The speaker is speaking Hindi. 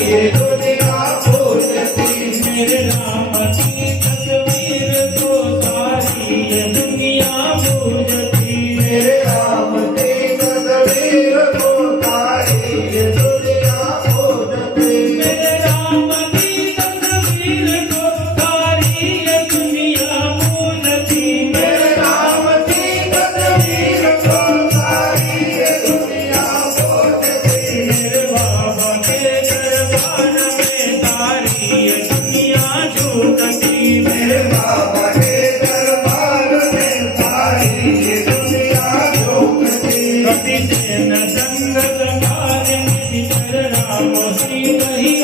ये दुनिया पूजती। मेरे राम की तस्वीर को सारी ये दुनिया पूजती। मेरे राम की तस्वीर को सारी ये दुनिया पूजती। मेरे राम की तस्वीर को सारी ये दुनिया पूजती। मेरे राम की तस्वीर को सारी ये दुनिया पूजती। मेरे बाबा के दरबार में सारी ये दुनिया झूकती। मेरे बाबा के दरबार में सारी ये दुनिया झूकती। कभी से न संगत कार्य में राम श्री वही